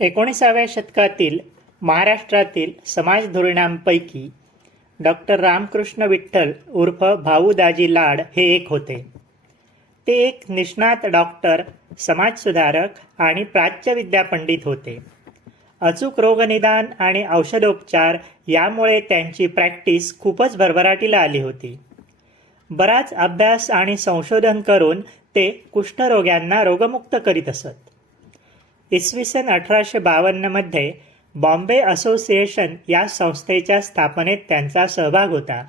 एकोणीसाव्या शतकातील महाराष्ट्रातील समाज धोरणांपैकी डॉक्टर रामकृष्ण विठ्ठल उर्फ भाऊ दाजी लाड हे एक होते. ते एक निष्णात डॉक्टर समाजसुधारक आणि प्राच्यविद्या पंडित होते. अचूक रोगनिदान आणि औषधोपचार यामुळे त्यांची प्रॅक्टिस खूपच भरभराटीला आली होती. बराच अभ्यास आणि संशोधन करून ते कुष्ठरोग्यांना रोगमुक्त करीत असत. इसवी सन अठराशे बावन्नमध्ये बॉम्बे असोसिएशन या संस्थेच्या स्थापनेत त्यांचा सहभाग होता.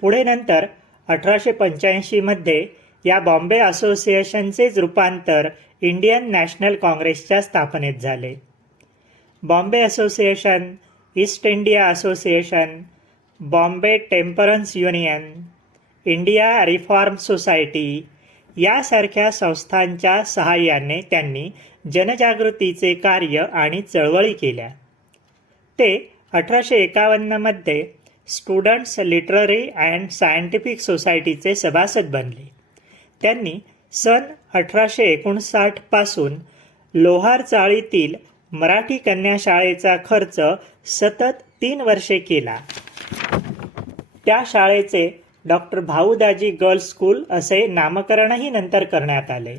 पुढे नंतर अठराशे पंच्याऐंशीमध्ये या बॉम्बे असोसिएशनचेच रूपांतर इंडियन नॅशनल काँग्रेसच्या स्थापनेत झाले. Bombay association East India association Bombay temperance union India reform society यासारख्या संस्थांच्या सहाय्याने त्यांनी जनजागृतीचे कार्य आणि चळवळी केल्या. ते अठराशे एकावन्नमध्ये स्टुडंट्स लिटररी अँड सायंटिफिक सोसायटीचे सभासद बनले. त्यांनी सन अठराशे एकोणसाठपासून लोहार चाळीतील मराठी कन्या शाळेचा खर्च सतत तीन वर्षे केला. त्या शाळेचे डॉक्टर भाऊदाजी गर्ल्स स्कूल असे नामकरणही नंतर करण्यात आले.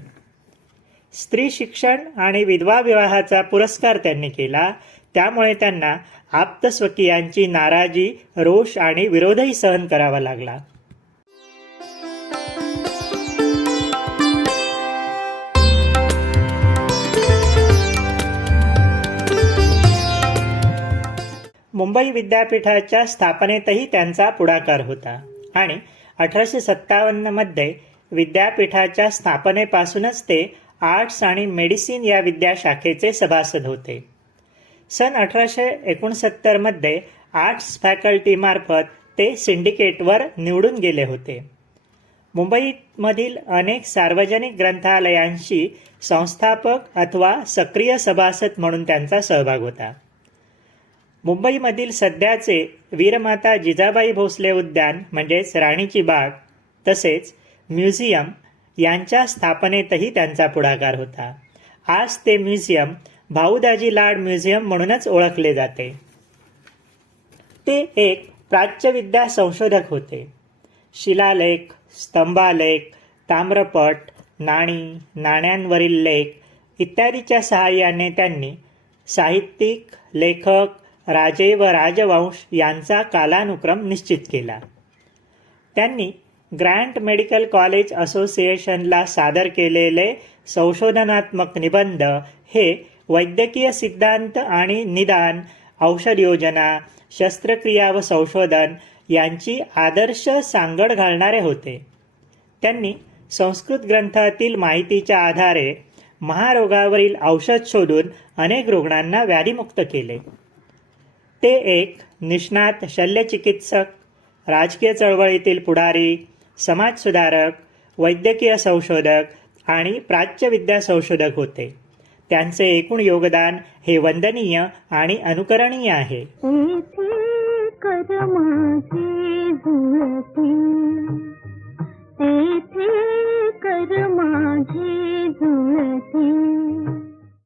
स्त्री शिक्षण आणि विधवा विवाहाचा पुरस्कार त्यांनी केला. त्यामुळे त्यांना आप्तस्वकीयांची नाराजी रोष आणि विरोधही सहन करावा लागला. मुंबई विद्यापीठाच्या स्थापनेतही त्यांचा पुढाकार होता. आणि अठराशे सत्तावन्नमध्ये विद्यापीठाच्या स्थापनेपासूनच ते आर्ट्स आणि मेडिसिन या विद्याशाखेचे सभासद होते. सन अठराशे एकोणसत्तरमध्ये आर्ट्स फॅकल्टीमार्फत ते सिंडिकेटवर निवडून गेले होते. मुंबईमधील अनेक सार्वजनिक ग्रंथालयांशी संस्थापक अथवा सक्रिय सभासद म्हणून त्यांचा सहभाग होता. मुंबईमधील सध्याचे वीरमाता जिजाबाई भोसले उद्यान म्हणजेच राणीची बाग तसेच म्युझियम यांच्या स्थापनेतही त्यांचा पुढाकार होता. आज ते म्युझियम भाऊदाजी लाड म्युझियम म्हणूनच ओळखले जाते. ते एक प्राच्यविद्या संशोधक होते. शिलालेख स्तंभालेख ताम्रपट नाणी नाण्यांवरील लेख इत्यादीच्या सहाय्याने त्यांनी साहित्यिक लेखक राजे व राजवंश यांचा कालानुक्रम निश्चित केला. त्यांनी ग्रँट मेडिकल कॉलेज असोसिएशनला सादर केलेले संशोधनात्मक निबंध हे वैद्यकीय सिद्धांत आणि निदान औषध योजना शस्त्रक्रिया व संशोधन यांची आदर्श सांगड घालणारे होते. त्यांनी संस्कृत ग्रंथातील माहितीच्या आधारे महारोगावरील औषध शोधून अनेक रुग्णांना व्याधीमुक्त केले. ते एक निष्णात शल्यचिकित्सक राजकीय चळवळीतील पुढारी समाजसुधारक वैद्यकीय संशोधक आणि प्राच्यविद्या संशोधक होते. त्यांचे एकूण योगदान हे वंदनीय आणि अनुकरणीय आहे.